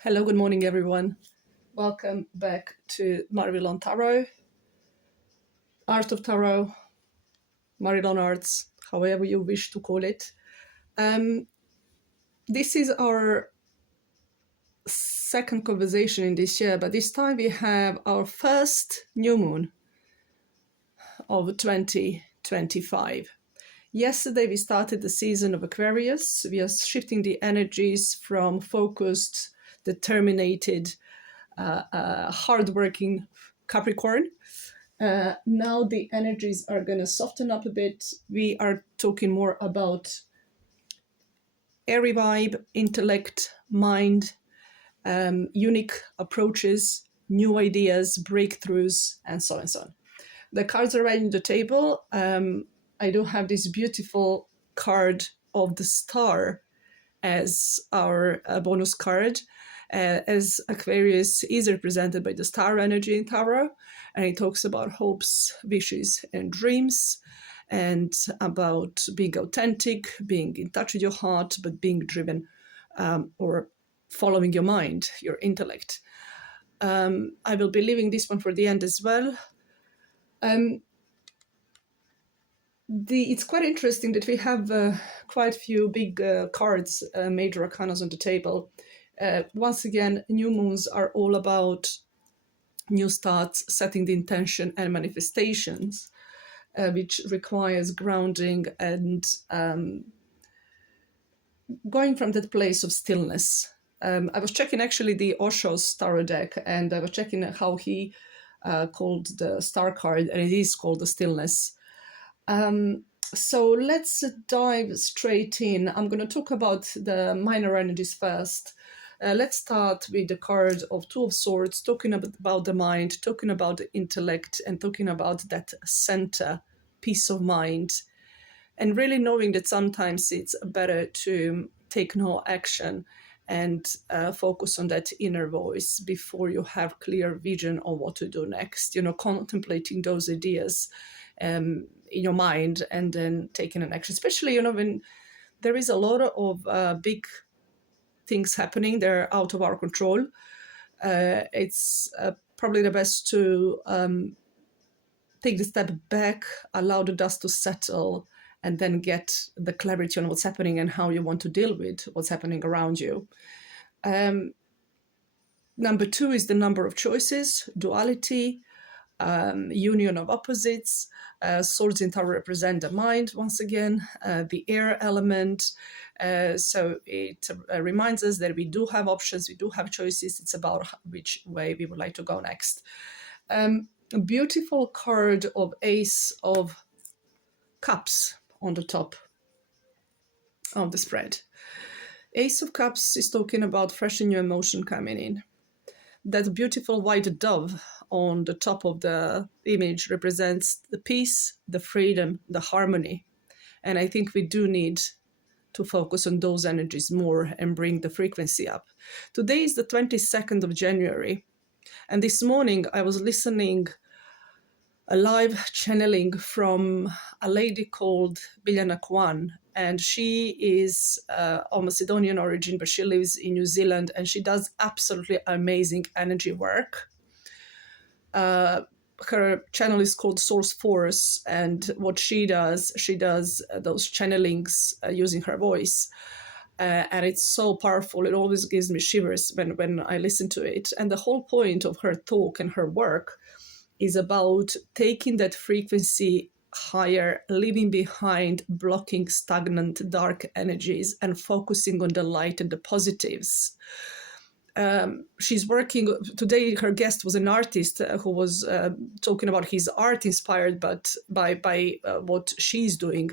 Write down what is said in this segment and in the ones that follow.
Hello, good morning, everyone. Welcome back to Marilon Tarot, Art of Tarot, Marilon Arts, however you wish to call it. This is our second conversation in this year, but this time we have our first new moon of 2025. Yesterday we started the season of Aquarius. We are shifting the energies from focused, determined, hardworking Capricorn. Now the energies are going to soften up a bit. We are talking more about airy vibe, intellect, mind, unique approaches, new ideas, breakthroughs, and so on and so on. The cards are right on the table. I do have this beautiful card of the star as our bonus card. As Aquarius is represented by the star energy in tarot, and it talks about hopes, wishes, and dreams, and about being authentic, being in touch with your heart, but being driven or following your mind, your intellect. I will be leaving this one for the end as well. It's quite interesting that we have quite a few big cards, major arcanas on the table. Once again, new moons are all about new starts, setting the intention and manifestations, which requires grounding and going from that place of stillness. I was checking actually the Osho's tarot deck, and I was checking how he called the star card, and it is called the stillness. So let's dive straight in. I'm going to talk about the minor energies first. Let's start with the card of Two of Swords, talking about the mind, talking about the intellect, and talking about that center, peace of mind, and really knowing that sometimes it's better to take no action and focus on that inner voice before you have clear vision of what to do next. Contemplating those ideas in your mind and then taking an action, especially when there is a lot of big things happening. They're out of our control. It's probably the best to take the step back, allow the dust to settle, and then get the clarity on what's happening and how you want to deal with what's happening around you. Number 2 is the number of choices, duality, union of opposites. Swords in tarot represent the mind once again, the air element. So it reminds us that we do have options, we do have choices. It's about which way we would like to go next. A beautiful card of Ace of Cups on the top of the spread. Ace of Cups is talking about fresh and new emotion coming in. That beautiful white dove on the top of the image represents the peace, the freedom, the harmony. And I think we do need to focus on those energies more and bring the frequency up. Today is the 22nd of January. And this morning I was listening a live channeling from a lady called Biljana Kwan. And she is of Macedonian origin, but she lives in New Zealand, and she does absolutely amazing energy work. Her channel is called Source Force, and what she does those channelings using her voice. And it's so powerful. It always gives me shivers when I listen to it. And the whole point of her talk and her work is about taking that frequency higher, leaving behind blocking stagnant dark energies and focusing on the light and the positives. She's working today. Her guest was an artist who was talking about his art inspired by what she's doing,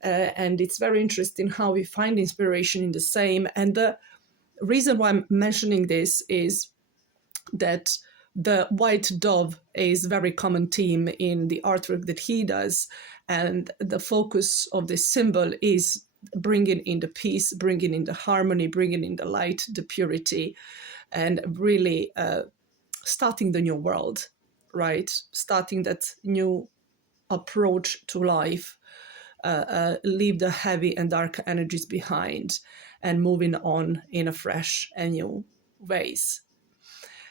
and it's very interesting how we find inspiration in the same. And the reason why I'm mentioning this is that the white dove is a very common theme in the artwork that he does. And the focus of this symbol is bringing in the peace, bringing in the harmony, bringing in the light, the purity, and really starting the new world, right? Starting that new approach to life, leave the heavy and dark energies behind and moving on in a fresh and new ways.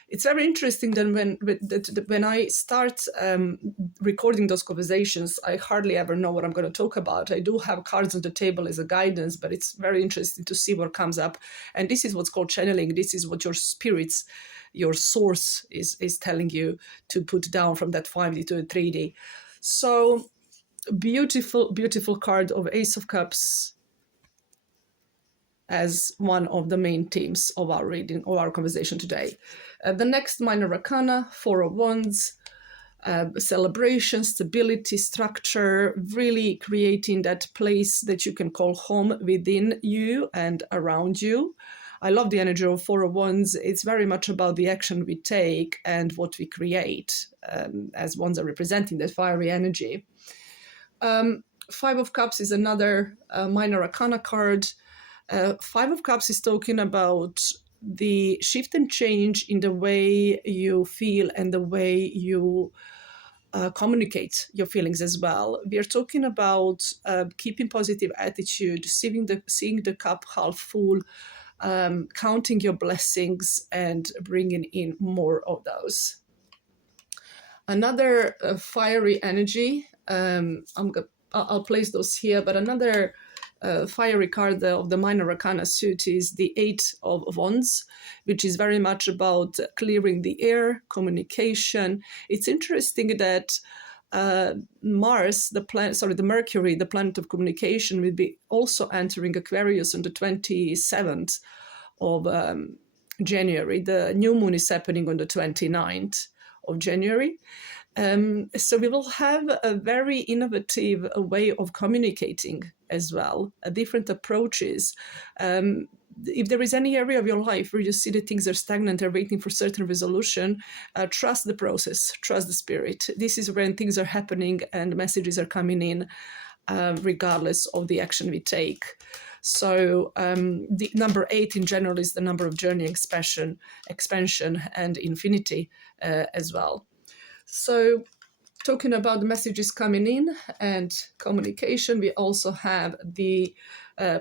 It's very interesting that when I start recording those conversations, I hardly ever know what I'm going to talk about. I do have cards on the table as a guidance, but it's very interesting to see what comes up. And this is what's called channeling. This is what your spirits, your source is telling you to put down from that 5D to a 3D. So beautiful, beautiful card of Ace of Cups as one of the main themes of our reading, or our conversation today. The next minor arcana, Four of Wands, celebration, stability, structure, really creating that place that you can call home within you and around you. I love the energy of Four of Wands. It's very much about the action we take and what we create, as wands are representing that fiery energy. Five of Cups is another minor arcana card. Five of Cups is talking about the shift and change in the way you feel and the way you communicate your feelings as well. We are talking about keeping positive attitude, seeing the cup half full, counting your blessings and bringing in more of those. Another fiery energy, I'll place those here, but another fiery card of the minor arcana suit is the Eight of Wands, which is very much about clearing the air, communication. It's interesting that Mars, the Mercury, the planet of communication, will be also entering Aquarius on the 27th of January. The new moon is happening on the 29th of January. So we will have a very innovative way of communicating as well, different approaches. If there is any area of your life where you see that things are stagnant or waiting for certain resolution, trust the process, trust the spirit. This is when things are happening and messages are coming in, regardless of the action we take. So the number 8 in general is the number of journey, expansion, and infinity as well. So talking about the messages coming in and communication, we also have the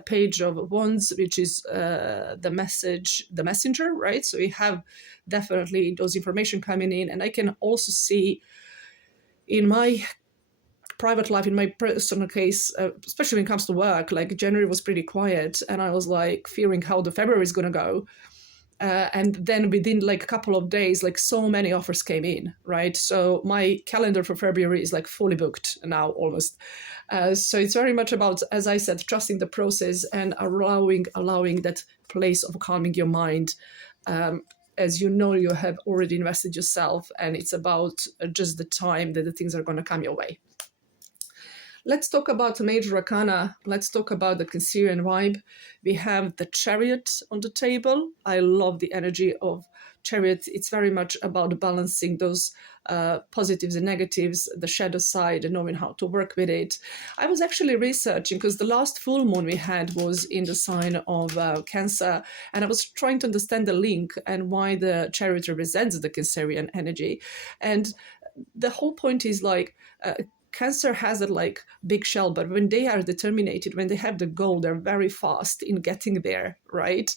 Page of Wands, which is the messenger, right? So we have definitely those information coming in. And I can also see in my private life, in my personal case, especially when it comes to work, like January was pretty quiet and I was like fearing how the February is going to go. And then within like a couple of days, like so many offers came in, right? So my calendar for February is like fully booked now almost. So it's very much about, as I said, trusting the process and allowing that place of calming your mind. As you know, you have already invested yourself and it's about just the time that the things are going to come your way. Let's talk about the major arcana. Let's talk about the Cancerian vibe. We have the Chariot on the table. I love the energy of Chariot. It's very much about balancing those positives and negatives, the shadow side, and knowing how to work with it. I was actually researching because the last full moon we had was in the sign of Cancer, and I was trying to understand the link and why the Chariot represents the Cancerian energy. And the whole point is like, Cancer has a like big shell, but when they are determined, when they have the goal, they're very fast in getting there, right?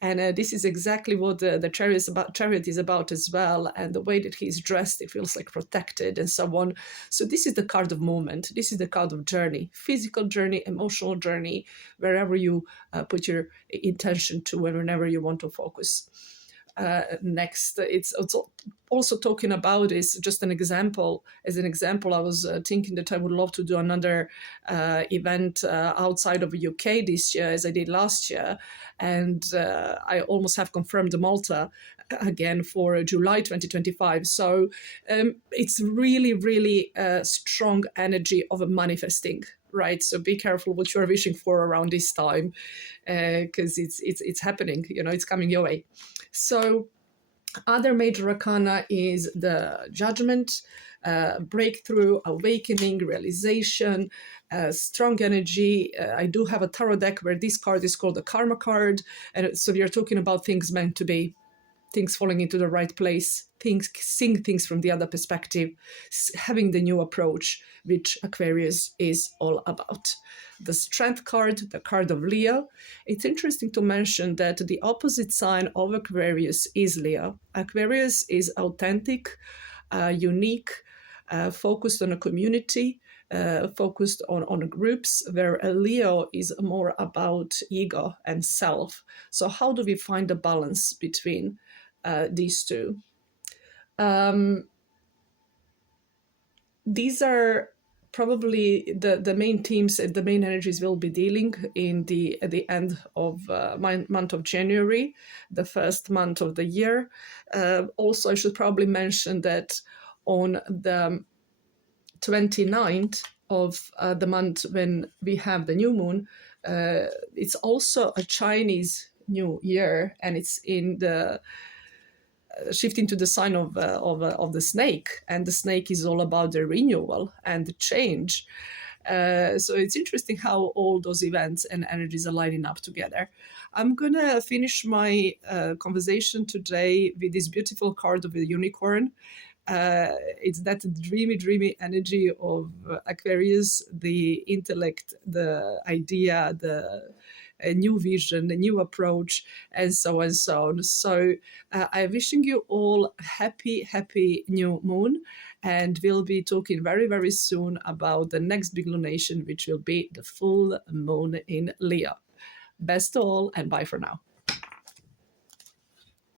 And this is exactly what the Chariot is about as well. And the way that he's dressed, it feels like protected and so on. So this is the card of movement. This is the card of journey, physical journey, emotional journey, wherever you put your intention to and whenever you want to focus. Next, it's also talking about is just an example. As an example, I was thinking that I would love to do another event outside of the UK this year, as I did last year, and I almost have confirmed Malta again for July 2025. So it's really, really strong energy of manifesting. Right, so be careful what you are wishing for around this time, because it's happening. You know, it's coming your way. So, other major arcana is the Judgment, breakthrough, awakening, realization, strong energy. I do have a tarot deck where this card is called the Karma card, and so we are talking about things meant to be. things falling into the right place, seeing things from the other perspective, having the new approach, which Aquarius is all about. The Strength card, the card of Leo. It's interesting to mention that the opposite sign of Aquarius is Leo. Aquarius is authentic, unique, focused on a community, focused on groups, where a Leo is more about ego and self. So how do we find a balance between these two? These are probably the main themes and the main energies we'll be dealing in at the end of month of January, the first month of the year. Also, I should probably mention that on the 29th of the month, when we have the new moon, it's also a Chinese New Year, and it's in the shifting to the sign of the snake, and the snake is all about the renewal and the change. So it's interesting how all those events and energies are lining up together. I'm gonna finish my conversation today with this beautiful card of the unicorn. It's that dreamy energy of Aquarius, the intellect, the idea, a new vision, a new approach, and so on and so on. So I'm wishing you all happy new moon, and we'll be talking very soon about the next big lunation, which will be the full moon in Leo. Best of all, and bye for now.